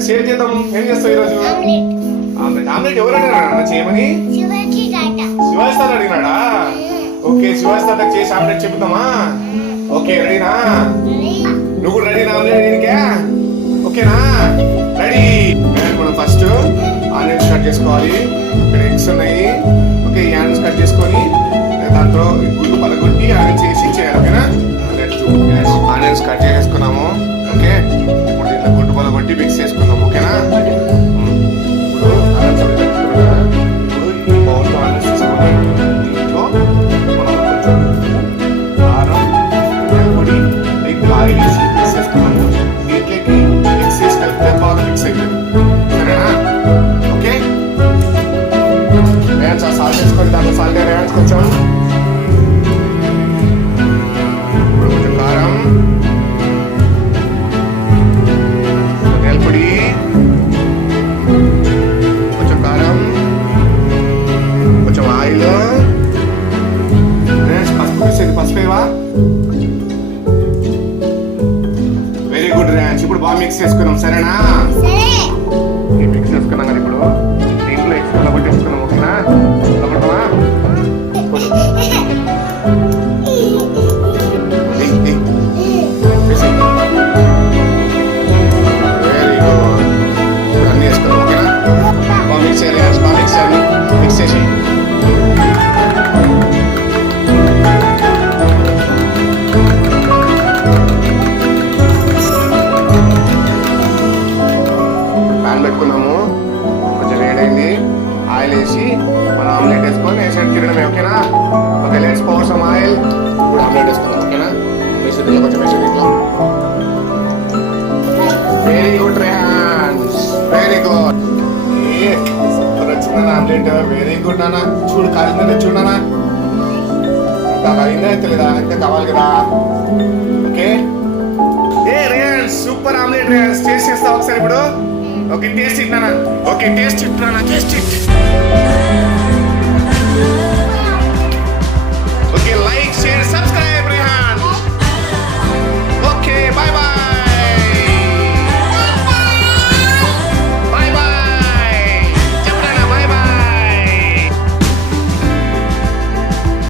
రేయాన్స్ ఏం చేద్దాం? ఏం చేస్తావు ఈరోజు? ఆమ్లెట్ ఎవరు అడిగినాడా చేయమని? శివాజీ తాత అడిగినాడా? ఓకే, శివాజీ తాతకి చేసి ఆమ్లెట్ చెబుతామా? ఓకే, రెడీనా? నువ్వు కూడా రెడీనా ఆమ్లెట్ దీనికే? ఓకేనా? రెడీ. మనం ఫస్ట్ ఆనియన్స్ కట్ చేసుకోవాలి. ఇక్కడ ఎగ్స్ ఉన్నాయి. ఓకే, ఈ ఆనియన్స్ కట్ చేసుకొని దాంట్లో గుడ్డు పలగొట్టి ఆనియన్స్ వేసి చేయాలి. ఓకేనా? ఆనియన్స్ కట్ చేసుకున్నాము. ఓకే, ఇప్పుడు దీంట్లో గుడ్డు పలగొట్టి మిక్స్ చేసుకున్నాము. ఓకేనా? ఇప్పుడు ఈ బౌల్లో ఆనియన్స్ తీసుకొని దీంట్లో మనం కొంచెం కారం, పొడి, ఆయిల్ వేసి మిక్స్ చేసుకున్నాము. దీంట్లోకి మిక్స్ చేసి కలిపితే బాగా మిక్స్ అవుతుంది. సరేనా? ఓకే, రేయాన్స్ ఆ సాల్ట్ వేసుకొని దాంట్లో సాల్ట్ రేయాన్స్ కొంచెం కారం, ధనియాల పొడి, కొంచెం కారం, కొంచెం ఆయిల్, పసుపు వేసేది. పసుపు వేవా? Very good Reyansh. ఇప్పుడు బాగా మిక్స్ చేసుకున్నాం. సరేనా? మిక్స్ చేసుకున్నాం కదా. ఇప్పుడు దీంట్లో ఎక్స్ట్రా కొట్టేసుకున్నాం. ఓకేనా? కొట్టమా? ప్యాన్ పెట్టుకున్నాము. కొంచెం వేడైంది. ఆయిల్ వేసి మనం ఆమ్లెట్ వేసుకొని వేసేది తినడమే. ఓకేనా? Okay, let's pour some oil. ఇప్పుడు ఆమ్లెట్ వేసుకున్నాం. ఓకేనా? వేసేది కొంచెం వేసేది ఇట్లా. Very good Reyansh, very good. Super వచ్చిందా ఆమ్లెట్? వెరీ గుడ్ నాన్న. చూడు కాలిందనే చూడనా? ఇంకా కాలిందా తెలియదా? ఇంకా కావాలి కదా. ఓకే, ఏ Reyansh super omelette Reyansh. Taste చేస్తావు ఒకసారి ఇప్పుడు? ఓకే, టేస్ట్ ఇట్నా? ఓకే, టేస్ట్ ఇట్నా? Taste it.